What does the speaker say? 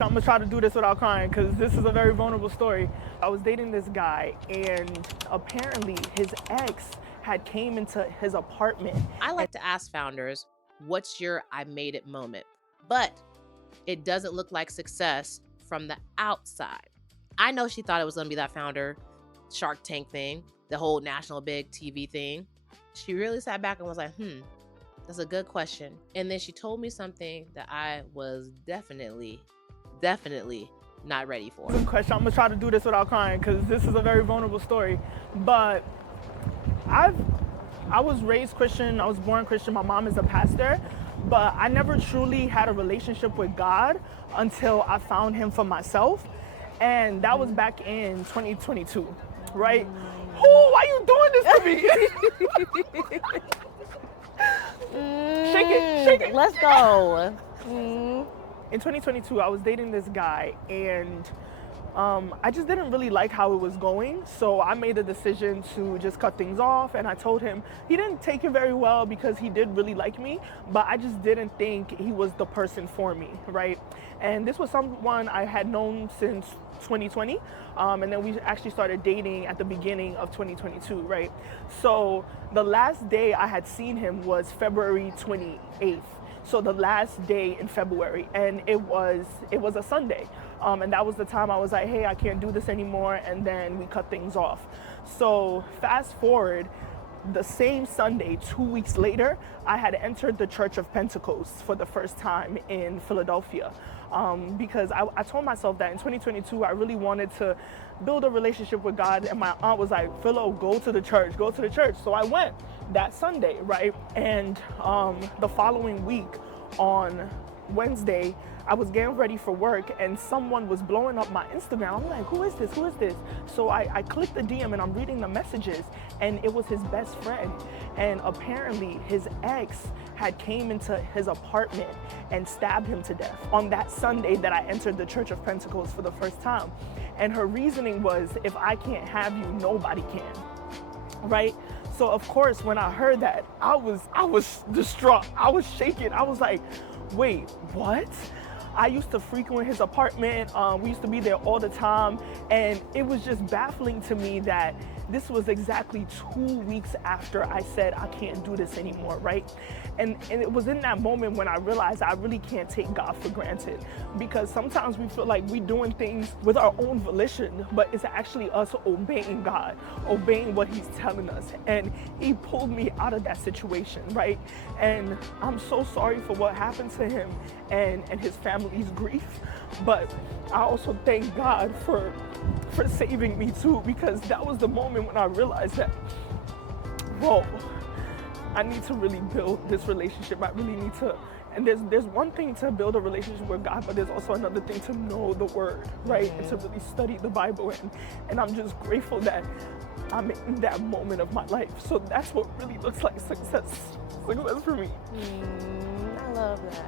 I'm gonna try to do this without crying because this is a very vulnerable story. I was dating this guy and apparently his ex had came into his apartment. I like to ask founders, what's your I made it moment? But it doesn't look like success from the outside. I know she thought it was going to be that founder Shark Tank thing, the whole national big TV thing. She really sat back and was like, that's a good question. And then she told me something that I was definitely not ready for. Good question. I'm gonna try to do this without crying because this is a very vulnerable story. But I was raised Christian. I was born Christian. My mom is a pastor, but I never truly had a relationship with God until I found Him for myself, and that was back in 2022, right? Why you doing this to me? Shake it. Let's go. In 2022, I was dating this guy, and I just didn't really like how it was going. So I made a decision to just cut things off. And I told him he didn't take it very well because he did really like me, but I just didn't think he was the person for me, right? And this was someone I had known since 2020. And then we actually started dating at the beginning of 2022, right? So the last day I had seen him was February 28th. So the last day in February, and it was a Sunday. And that was the time I was like, hey, I can't do this anymore. And then we cut things off. So fast forward, the same Sunday, 2 weeks later, I had entered the Church of Pentecost for the first time in Philadelphia. Because I told myself that in 2022, I really wanted to build a relationship with God. And my aunt was like, Philo, go to the church. So I went that Sunday, right? And the following week on Wednesday, I was getting ready for work and someone was blowing up my Instagram. I'm like, who is this? So I clicked the DM and I'm reading the messages, and it was his best friend. And apparently his ex had came into his apartment and stabbed him to death on that Sunday that I entered the Church of Pentecost for the first time. And her reasoning was, if I can't have you, nobody can, right? So of course, when I heard that, I was distraught. I was shaking. I was like, wait, what? I used to frequent his apartment. We used to be there all the time. And it was just baffling to me that this was exactly 2 weeks after I said, I can't do this anymore, right? And it was in that moment when I realized I really can't take God for granted, because sometimes we feel like we're doing things with our own volition, but it's actually us obeying God, obeying what He's telling us. And He pulled me out of that situation, right? And I'm so sorry for what happened to him and his family's grief. But I also thank God for saving me too, because that was the moment when I realized that, whoa, I need to really build this relationship. I really need to, and there's one thing to build a relationship with God, but there's also another thing to know the Word, right? And to really study the Bible. And I'm just grateful that I'm in that moment of my life. So that's what really looks like success for me. I love that.